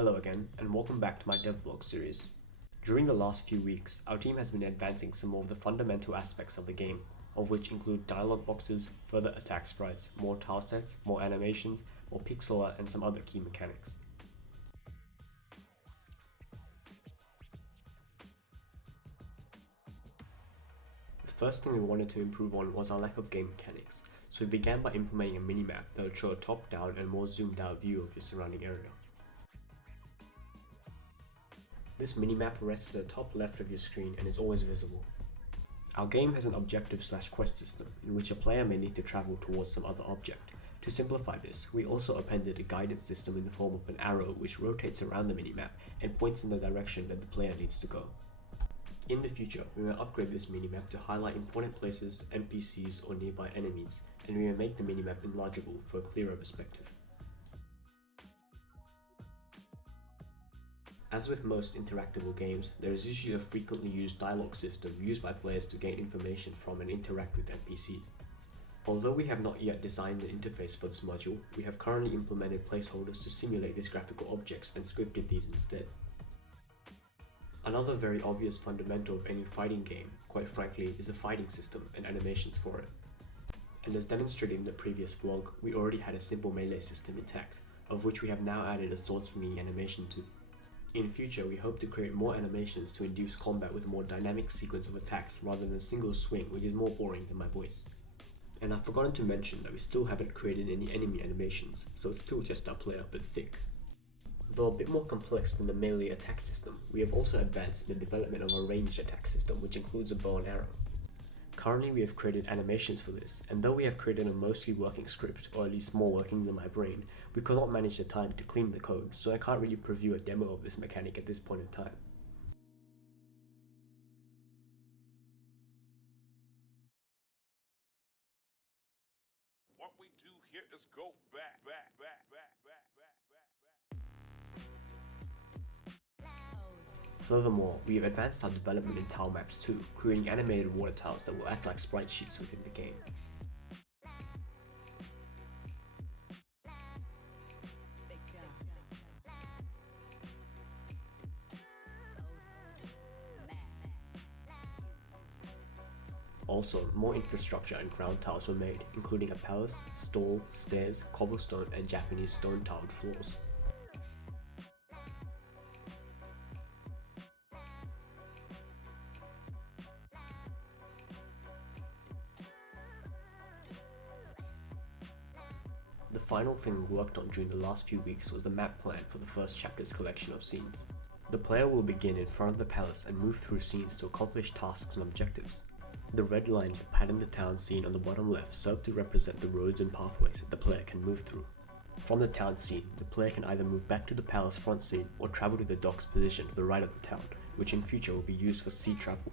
Hello again, and welcome back to my Devlog series. During the last few weeks, our team has been advancing some more of the fundamental aspects of the game, of which include dialogue boxes, further attack sprites, more tile sets, more animations, more pixel art, and some other key mechanics. The first thing we wanted to improve on was our lack of game mechanics, so we began by implementing a minimap that would show a top-down and more zoomed-out view of your surrounding area. This minimap rests at the top left of your screen and is always visible. Our game has an objective/quest system in which a player may need to travel towards some other object. To simplify this, we also appended a guidance system in the form of an arrow which rotates around the minimap and points in the direction that the player needs to go. In the future, we will upgrade this minimap to highlight important places, NPCs or nearby enemies, and we will make the minimap enlargeable for a clearer perspective. As with most interactable games, there is usually a frequently used dialogue system used by players to gain information from and interact with NPCs. Although we have not yet designed the interface for this module, we have currently implemented placeholders to simulate these graphical objects and scripted these instead. Another very obvious fundamental of any fighting game, quite frankly, is a fighting system and animations for it. And as demonstrated in the previous vlog, we already had a simple melee system intact, of which we have now added a sword swinging animation to. In future, we hope to create more animations to induce combat with a more dynamic sequence of attacks rather than a single swing, which is more boring than my voice. And I've forgotten to mention that we still haven't created any enemy animations, so it's still just our player but thick. Though a bit more complex than the melee attack system, we have also advanced in the development of a ranged attack system which includes a bow and arrow. Currently we have created animations for this, and though we have created a mostly working script, or at least more working than my brain, we could not manage the time to clean the code, so I can't really preview a demo of this mechanic at this point in time. What we do here is go back. Furthermore, we have advanced our development in tile maps too, creating animated water tiles that will act like sprite sheets within the game. Also, more infrastructure and ground tiles were made, including a palace, stall, stairs, cobblestone, and Japanese stone tiled floors. The final thing we worked on during the last few weeks was the map plan for the first chapter's collection of scenes. The player will begin in front of the palace and move through scenes to accomplish tasks and objectives. The red lines that pattern the town scene on the bottom left serve to represent the roads and pathways that the player can move through. From the town scene, the player can either move back to the palace front scene or travel to the docks position to the right of the town, which in future will be used for sea travel.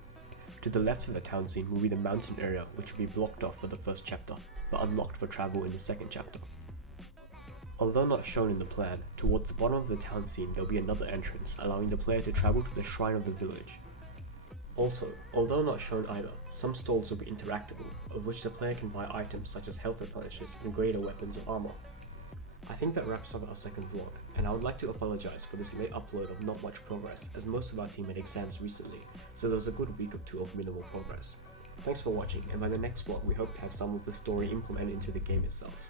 To the left of the town scene will be the mountain area, which will be blocked off for the first chapter, but unlocked for travel in the second chapter. Although not shown in the plan, towards the bottom of the town scene there will be another entrance, allowing the player to travel to the shrine of the village. Also, although not shown either, some stalls will be interactable, of which the player can buy items such as health replenishers and greater weapons or armor. I think that wraps up our second vlog, and I would like to apologize for this late upload of not much progress, as most of our team had exams recently, so there was a good week or two of minimal progress. Thanks for watching, and by the next vlog we hope to have some of the story implemented into the game itself.